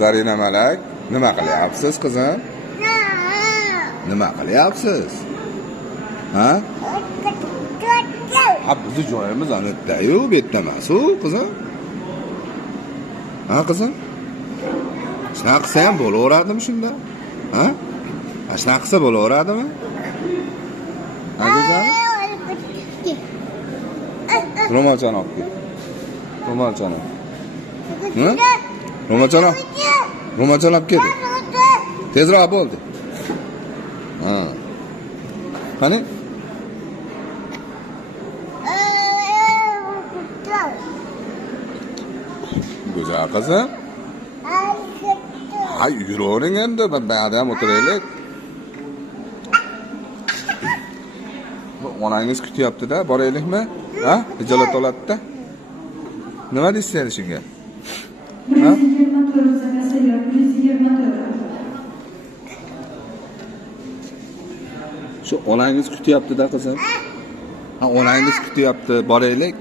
Zarina Malak, nima qilyapsiz qizim? Nima qilyapsiz? Ha? Ha, bizni joyimiz anitda-yu, bu yerda emas-u, qizim. Ha, qizim? Shunaqa qilsa ham bo'laveradimi shunda? Ha? Shunaqa qilsa bo'laveradimi? Ha, go'zal? Ro'molchani olib kel. Ro'molchani. Ha? Ro'molchani. Ro'molchani olib kel. Tezroq bo'ldi. Ha. Qani? Go'zal qizim. Hay, yuravering endi, ben ham o'tiraylik. Onangiz kutyapti-da, boraylikmi? Ha? Ijolat oladi-da. Nima deysiz endi shunga? Ha? 124 Shu onangiz kutyapti-da qizim. Ha, onangiz kutyapti, boraylik.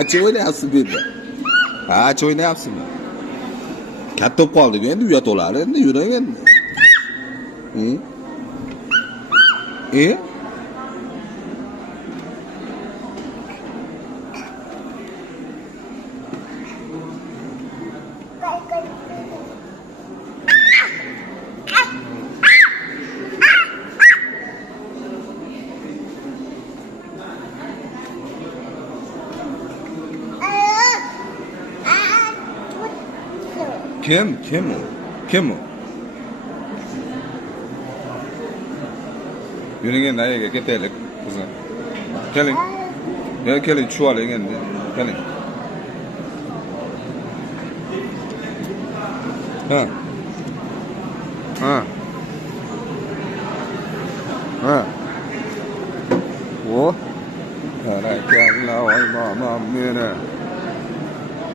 Acha o'ynayapsiz bu yerda. Ha, acha o'ynayapsizmi? Katta bo'lib qoldik endi, uyat olar endi, yuring endi. Kim o? Kim o? Yuring endi ayaga ketaylik qizim. Keling. Ya keling, tushib oling endi. Keling. Ha. Ha. Ha. O. Barakallahu mamam meni.